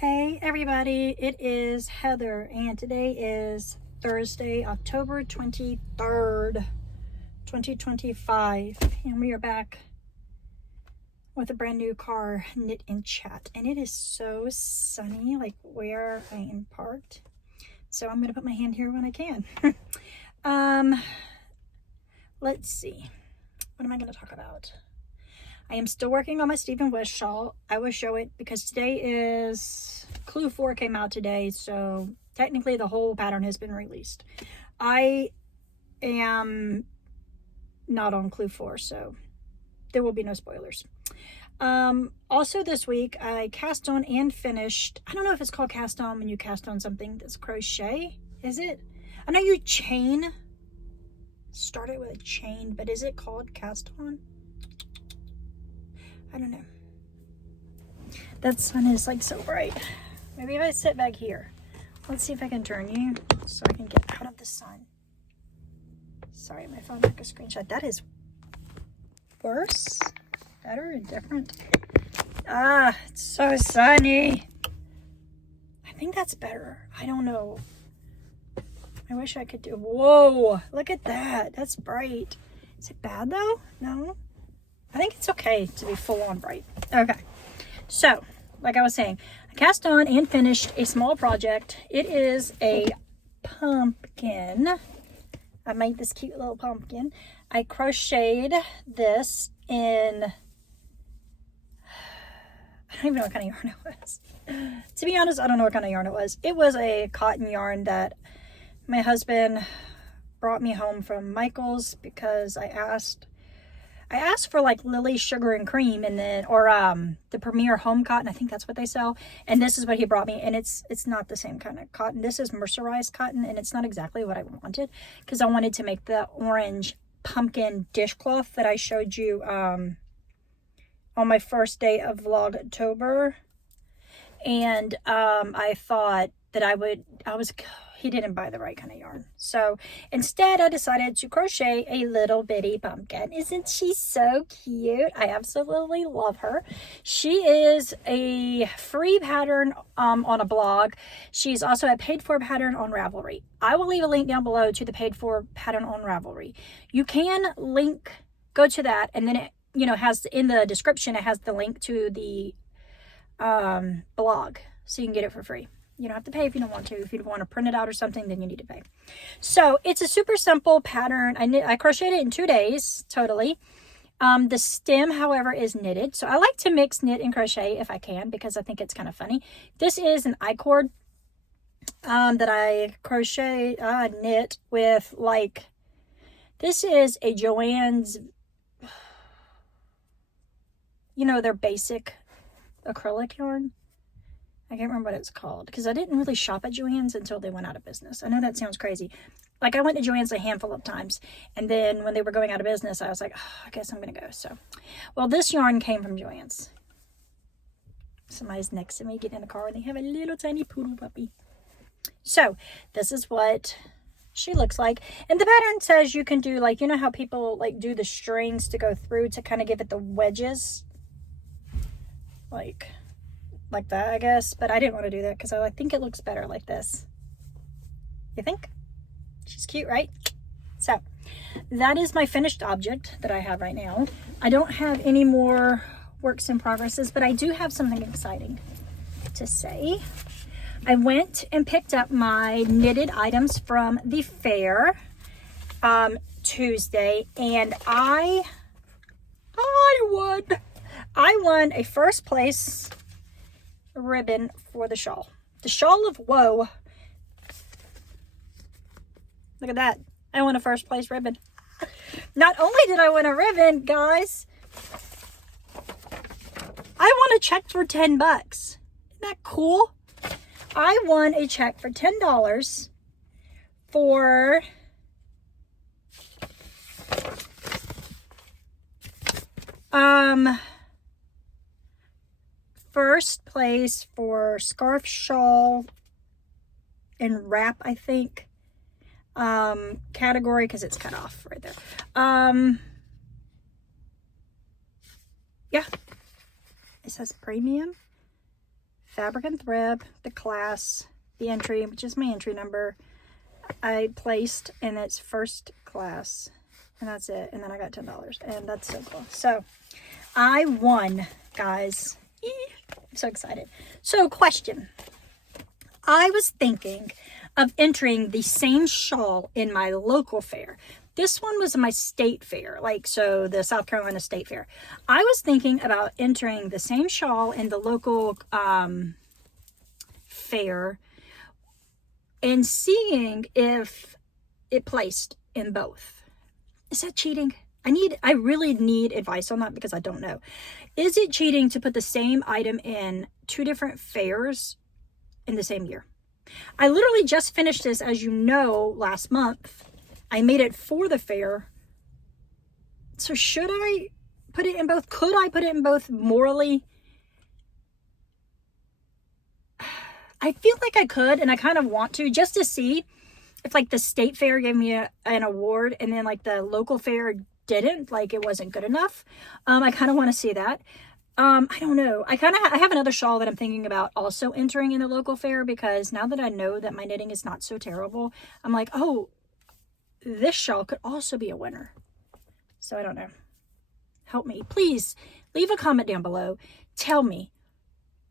Hey everybody, it is Heather and today is Thursday, October 23rd, 2025, and we are back with a brand new car knit and chat, and it is so sunny like where I am parked, so I'm gonna put my hand here when I can. Let's see, what am I gonna talk about? I am still working on my Stephen West shawl. I will show it because today is Clue 4 came out today, so technically the whole pattern has been released. I am not on Clue 4, so there will be no spoilers. Also this week I cast on and finished, I don't know if it's called cast on when you cast on something that's crochet, is it? I know you chain, start it with a chain, but is it called cast on? I don't know. That sun is like so bright. Maybe if I sit back here. Let's see if I can turn you so I can get out of the sun. Sorry, my phone took a screenshot. That is worse, better, and different. Ah, it's so sunny. I think that's better. I don't know. I wish I could do. Whoa, look at that. That's bright. Is it bad though? No. I think it's okay to be full on bright. Okay, so like I was saying, I cast on and finished a small project. It is a pumpkin. I made this cute little pumpkin. I crocheted this in, I don't even know what kind of yarn it was. To be honest, I don't know what kind of yarn it was. It was a cotton yarn that my husband brought me home from Michael's because I asked for like Lily Sugar and Cream, and then or the Premier Home Cotton. I think that's what they sell. And this is what he brought me, and it's not the same kind of cotton. This is mercerized cotton, and it's not exactly what I wanted because I wanted to make the orange pumpkin dishcloth that I showed you on my first day of Vlogtober. And I thought that he didn't buy the right kind of yarn. So instead I decided to crochet a little bitty pumpkin. Isn't she so cute? I absolutely love her. She is a free pattern on a blog. She's also a paid for pattern on Ravelry. I will leave a link down below to the paid for pattern on Ravelry. You can go to that, and then it, has in the description, it has the link to the blog, so you can get it for free. You don't have to pay if you don't want to. If you want to print it out or something, then you need to pay. So it's a super simple pattern. I crocheted it in 2 days, totally. The stem, however, is knitted. So I like to mix knit and crochet if I can, because I think it's kind of funny. This is an I-cord that I knit with, like, this is a Joann's, their basic acrylic yarn. I can't remember what it's called because I didn't really shop at Joann's until they went out of business. I know that sounds crazy. Like, I went to Joann's a handful of times, and then when they were going out of business, I was like, oh, I guess I'm going to go. So, well, this yarn came from Joann's. Somebody's next to me getting in the car, and they have a little tiny poodle puppy. So this is what she looks like. And the pattern says you can do, like, how people like do the strings to go through to kind of give it the wedges, like that, I guess. But I didn't want to do that because I think it looks better like this. You think? She's cute, right? So that is my finished object that I have right now. I don't have any more works in progresses, but I do have something exciting to say. I went and picked up my knitted items from the fair Tuesday, and I won a first place ribbon for the shawl. The shawl of woe. Look at that. I won a first place ribbon. Not only did I win a ribbon, guys, I won a check for $10. Isn't that cool? I won a check for $10 for first place for scarf, shawl, and wrap, I think, category, because it's cut off right there. Yeah, it says premium. Fabric and Thread, the class, the entry, which is my entry number, I placed in its first class, and that's it. And then I got $10, and that's so cool. So I won, guys. I'm so excited. So, question. I was thinking of entering the same shawl in my local fair. This one was my state fair, like, so the South Carolina State Fair. I was thinking about entering the same shawl in the local fair and seeing if it placed in both. Is that cheating? I really need advice on that because I don't know. Is it cheating to put the same item in 2 different fairs in the same year? I literally just finished this, as you know, last month. I made it for the fair. So should I put it in both? Could I put it in both morally? I feel like I could, and I kind of want to, just to see if like the state fair gave me an award and then like the local fair didn't, like it wasn't good enough. I kind of want to see that. I don't know. I have another shawl that I'm thinking about also entering in the local fair, because now that I know that my knitting is not so terrible, I'm like, oh, this shawl could also be a winner. So I don't know. Help me. Please leave a comment down below. Tell me,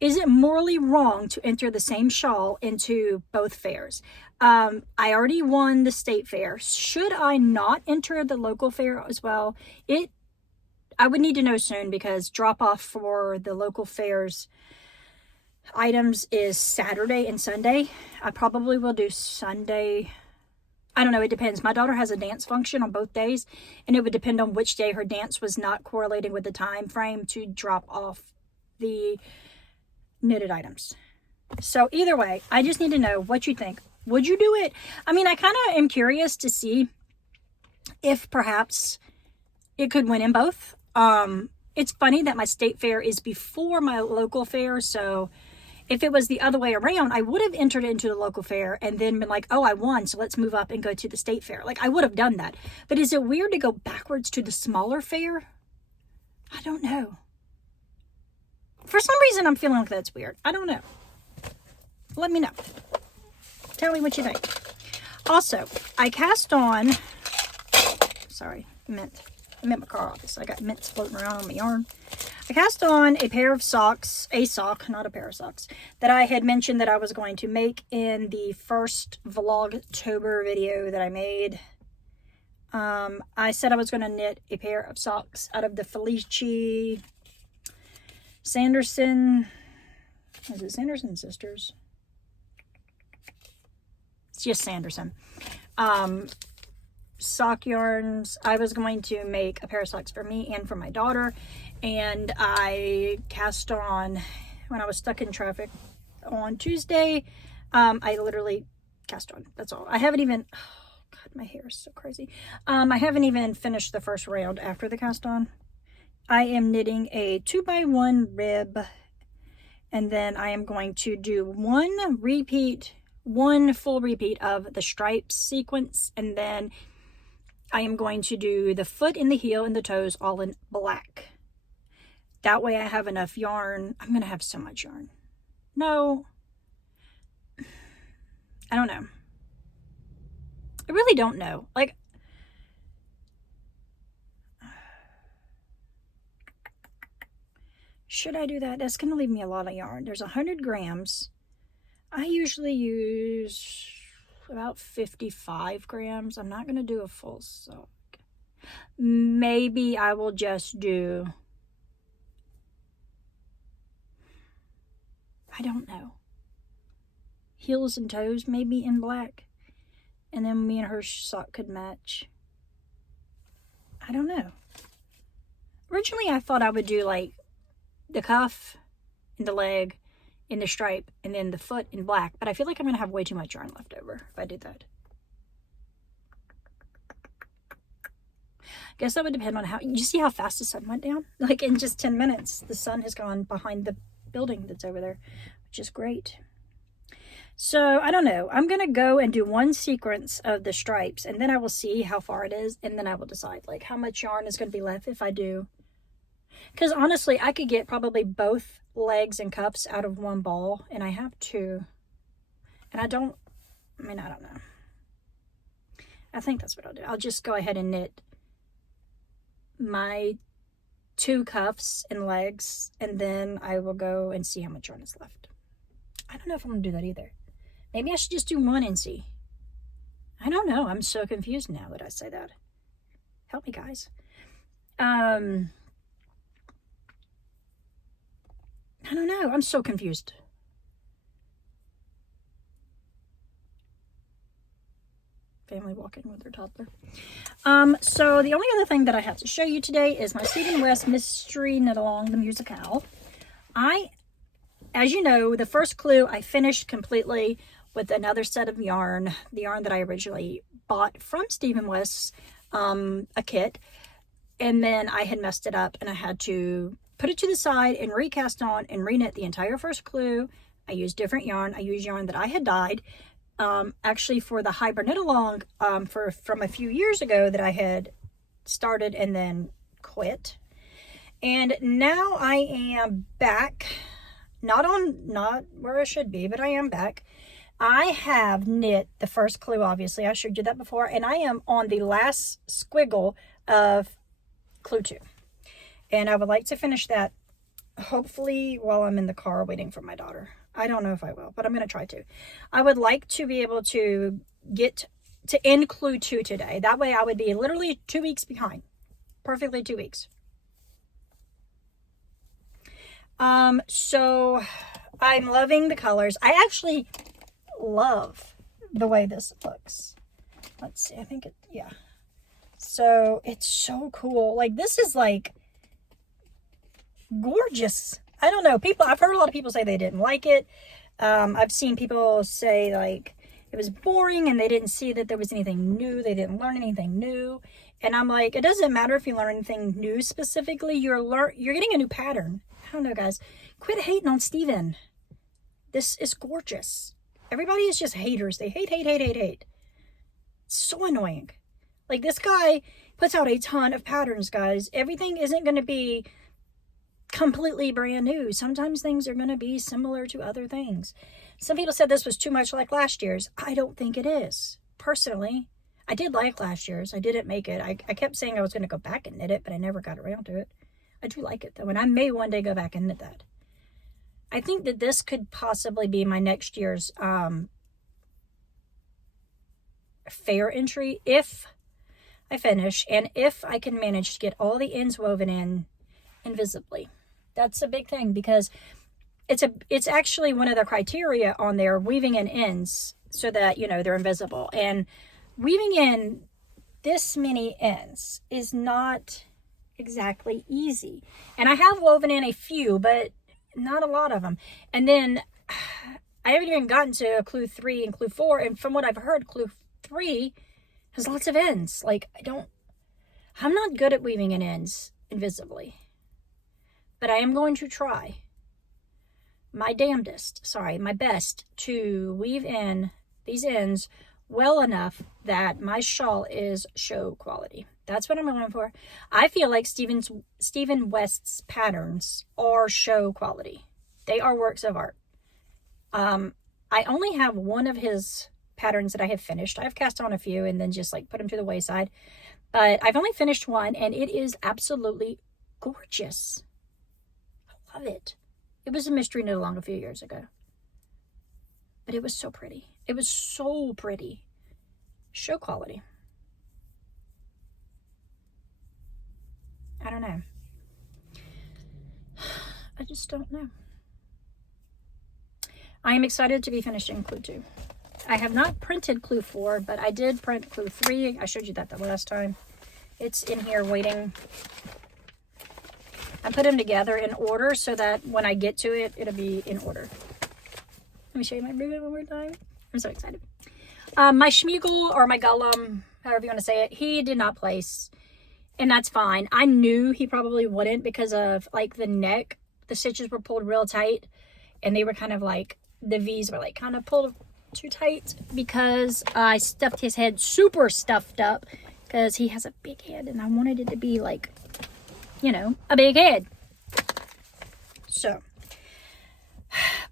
is it morally wrong to enter the same shawl into both fairs? I already won the state fair. Should I not enter the local fair as well? I would need to know soon, because drop off for the local fairs items is Saturday and Sunday. I probably will do Sunday. I don't know. It depends. My daughter has a dance function on both days, and it would depend on which day her dance was not correlating with the time frame to drop off the knitted items. So either way, I just need to know what you think. Would you do it? I mean, I kind of am curious to see if perhaps it could win in both. It's funny that my state fair is before my local fair, so if it was the other way around, I would have entered into the local fair and then been like, oh, I won, so let's move up and go to the state fair. Like, I would have done that. But is it weird to go backwards to the smaller fair? I don't know. For some reason, I'm feeling like that's weird. I don't know. Let me know. Tell me what you think. Also, I cast on... Sorry, I meant my car office. I got mints floating around on my yarn. I cast on a pair of socks, not a pair of socks, that I had mentioned that I was going to make in the first Vlogtober video that I made. I said I was going to knit a pair of socks out of the Felici Sanderson. Is it Sanderson Sisters? It's just Sanderson. Sock yarns. I was going to make a pair of socks for me and for my daughter, and I cast on when I was stuck in traffic on Tuesday. I literally cast on. That's all. I haven't even, oh god, my hair is so crazy. I haven't even finished the first round after the cast on. I am knitting a 2x1 rib, and then I am going to do one full repeat of the stripes sequence, and then I am going to do the foot and the heel and the toes all in black. That way I have enough yarn. I'm going to have so much yarn. No. I don't know. I really don't know. Like, should I do that? That's going to leave me a lot of yarn. There's 100 grams. I usually use about 55 grams. I'm not going to do a full sock. Maybe I will just do, I don't know, heels and toes maybe in black, and then me and her sock could match. I don't know. Originally I thought I would do like the cuff and the leg in the stripe and then the foot in black, but I feel like I'm gonna have way too much yarn left over if I did that. Guess that would depend on how, you see how fast the sun went down? Like in just 10 minutes, the sun has gone behind the building that's over there, which is great. So I don't know. I'm going to go and do one sequence of the stripes, and then I will see how far it is, and then I will decide like how much yarn is going to be left if I do. Because honestly, I could get probably both legs and cuffs out of one ball, and I have two. And I don't know. I think that's what I'll do. I'll just go ahead and knit my 2 cuffs and legs, and then I will go and see how much yarn is left. I don't know if I'm going to do that either. Maybe I should just do one and see. I don't know. I'm so confused now that I say that. Help me, guys. I don't know. I'm so confused. Family walking with their toddler. So the only other thing that I have to show you today is my Stephen West Mystery Knit Along the Musicale. As you know, the first clue I finished completely with another set of yarn, the yarn that I originally bought from Stephen West's, a kit, and then I had messed it up and I had to put it to the side and recast on and reknit the entire first clue. I used different yarn. I used yarn that I had dyed, actually for the Hybrid Knit Along from a few years ago that I had started and then quit. And now I am back, not where I should be, but I am back. I have knit the first clue, obviously. I showed you that before. And I am on the last squiggle of clue 2. And I would like to finish that, hopefully, while I'm in the car waiting for my daughter. I don't know if I will, but I'm going to try to. I would like to be able to get to end clue 2 today. That way I would be literally 2 weeks behind. Perfectly 2 weeks. So I'm loving the colors. I actually love the way this looks. Let's see. I think yeah. So it's so cool. Like, this is like gorgeous. I don't know. I've heard a lot of people say they didn't like it. I've seen people say like it was boring and they didn't see that there was anything new. They didn't learn anything new. And I'm like, it doesn't matter if you learn anything new specifically. You're getting a new pattern. I don't know, guys. Quit hating on Stephen. This is gorgeous. Everybody is just haters. They hate. It's so annoying. Like, this guy puts out a ton of patterns, guys. Everything isn't going to be completely brand new. Sometimes things are going to be similar to other things. Some people said this was too much like last year's. I don't think it is. Personally, I did like last year's. I didn't make it. I kept saying I was going to go back and knit it, but I never got around to it. I do like it, though, and I may one day go back and knit that. I think that this could possibly be my next year's fair entry if I finish, and if I can manage to get all the ends woven in invisibly. That's a big thing, because it's actually one of the criteria on there, weaving in ends so that, you know, they're invisible. And weaving in this many ends is not exactly easy. And I have woven in a few, but not a lot of them. And then I haven't even gotten to clue 3 and clue 4. And from what I've heard, clue 3 has lots of ends. Like, I'm not good at weaving in ends invisibly, but I am going to try my best to weave in these ends well enough that my shawl is show quality. That's what I'm going for. I feel like Stephen West's patterns are show quality. They are works of art. I only have one of his patterns that I have finished. I've cast on a few and then just like put them to the wayside. But I've only finished one, and it is absolutely gorgeous. I love it. It was a mystery knit along a few years ago. But it was so pretty. It was so pretty. Show quality. I don't know. I just don't know. I am excited to be finishing clue 2. I have not printed clue 4, but I did print clue 3. I showed you that the last time. It's in here waiting. I put them together in order so that when I get to it, it'll be in order. Let me show you my ribbon one more time. I'm so excited. My Schmiegel, or my Gullum, however you want to say it, he did not place. And that's fine. I knew he probably wouldn't because of like the neck. The stitches were pulled real tight. And they were kind of like, the V's were like kind of pulled too tight because I stuffed his head super stuffed up because he has a big head and I wanted it to be like, you know, a big head. So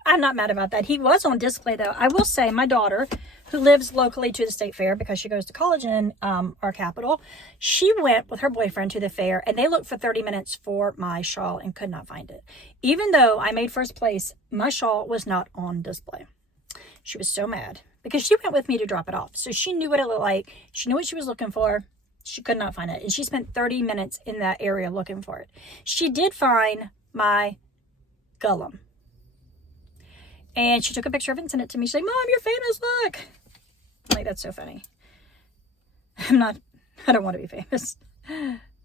I'm not mad about that. He was on display though. I will say my daughter, who lives locally to the state fair because she goes to college in our capital, she went with her boyfriend to the fair and they looked for 30 minutes for my shawl and could not find it. Even though I made first place, my shawl was not on display. She was so mad because she went with me to drop it off. So she knew what it looked like. She knew what she was looking for. She could not find it. And she spent 30 minutes in that area looking for it. She did find my Gollum. And she took a picture of it and sent it to me. She's like, Mom, you're famous, look. I'm like, that's so funny. I don't want to be famous.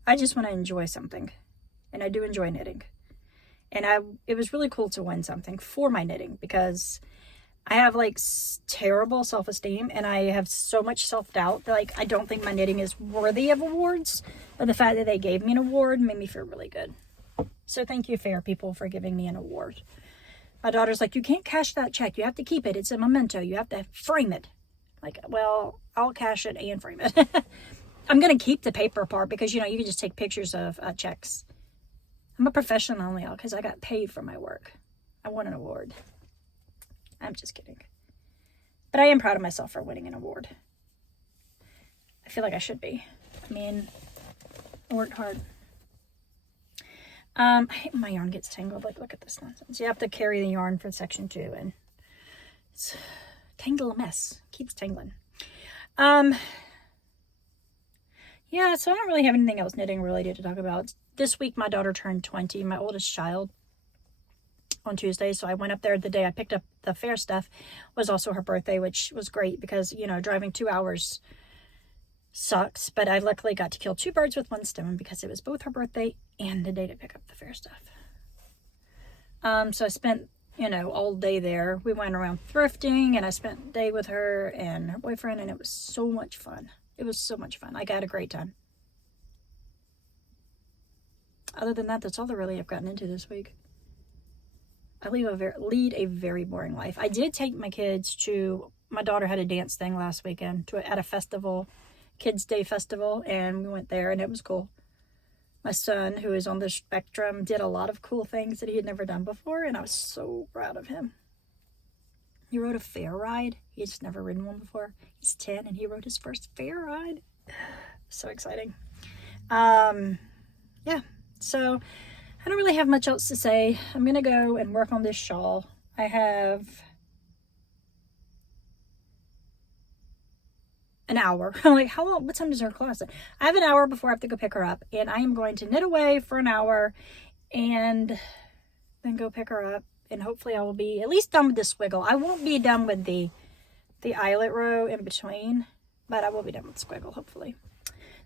I just want to enjoy something. And I do enjoy knitting. And it was really cool to win something for my knitting because I have like terrible self-esteem and I have so much self-doubt that like I don't think my knitting is worthy of awards. But the fact that they gave me an award made me feel really good. So thank you, fair people, for giving me an award. My daughter's like, you can't cash that check. You have to keep it. It's a memento. You have to frame it. Like, well, I'll cash it and frame it. I'm going to keep the paper part because, you know, you can just take pictures of checks. I'm a professional now because I got paid for my work. I won an award. I'm just kidding. But I am proud of myself for winning an award. I feel like I should be. I mean, I worked hard. I hate when my yarn gets tangled. Like, look at this nonsense. You have to carry the yarn for section 2 and it's tangle a mess. Keeps tangling. Yeah, so I don't really have anything else knitting related to talk about. This week, my daughter turned 20, my oldest child, on Tuesday. So I went up there the day I picked up the fair stuff. Was also her birthday, which was great because, you know, driving 2 hours sucks. But I luckily got to kill 2 birds with one stone because it was both her birthday and the day to pick up the fair stuff. So I spent, you know, all day there. We went around thrifting and I spent the day with her and her boyfriend and it was so much fun. It was so much fun. I got a great time. Other than that, that's all that really I've gotten into this week. I lead a very boring life. I did take my kids to, my daughter had a dance thing last weekend at a festival, Kids Day Festival, and we went there and it was cool. My son, who is on the spectrum, did a lot of cool things that he had never done before, and I was so proud of him. He rode a fair ride. He had just never ridden one before. He's 10 and he rode his first fair ride. So exciting. Yeah, so I don't really have much else to say. I'm going to go and work on this shawl. I have an hour. I'm like, how long? What time does her class? I have an hour before I have to go pick her up. And I am going to knit away for an hour and then go pick her up. And hopefully I will be at least done with the squiggle. I won't be done with the eyelet row in between, but I will be done with the squiggle, hopefully.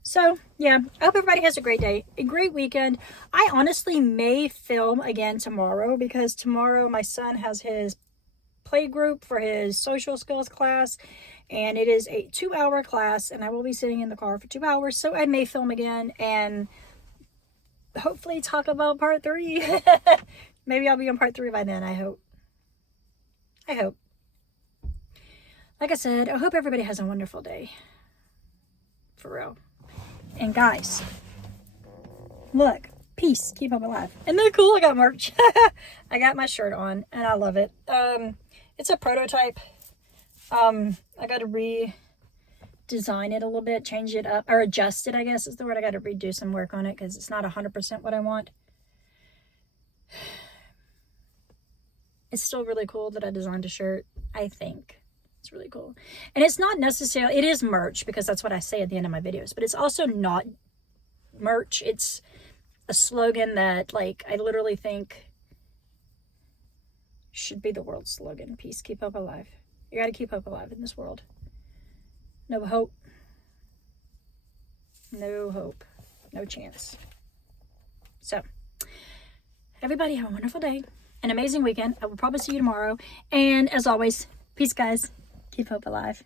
So, yeah, I hope everybody has a great day, a great weekend. I honestly may film again tomorrow because tomorrow my son has his play group for his social skills class, and it is a 2-hour class, and I will be sitting in the car for 2 hours, so I may film again and hopefully talk about part 3. Maybe I'll be on part 3 by then, I hope. I hope. Like I said, I hope everybody has a wonderful day. For real. And guys, look, peace, keep up alive. Isn't that cool? I got merch. I got my shirt on and I love it. It's a prototype. I got to redesign it a little bit, change it up, or adjust it, I guess is the word. I got to redo some work on it because it's not 100% what I want. It's still really cool that I designed a shirt, I think. It's really cool. And it's not necessarily, it is merch because that's what I say at the end of my videos, but it's also not merch. It's a slogan that, like, I literally think should be the world's slogan. Peace, keep hope alive. You got to keep hope alive in this world. No hope. No hope. No chance. So, everybody have a wonderful day. An amazing weekend. I will probably see you tomorrow. And as always, peace, guys. Keep hope alive.